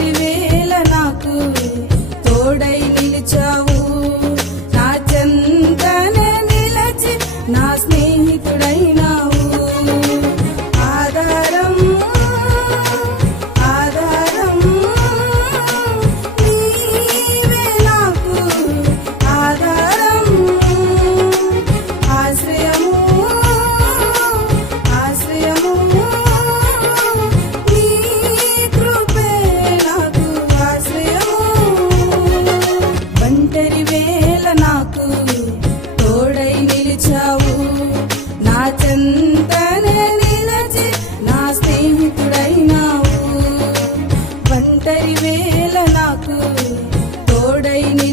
ఒంటరి వేళ నాకు తోడై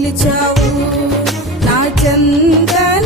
నిలిచావు నా చందా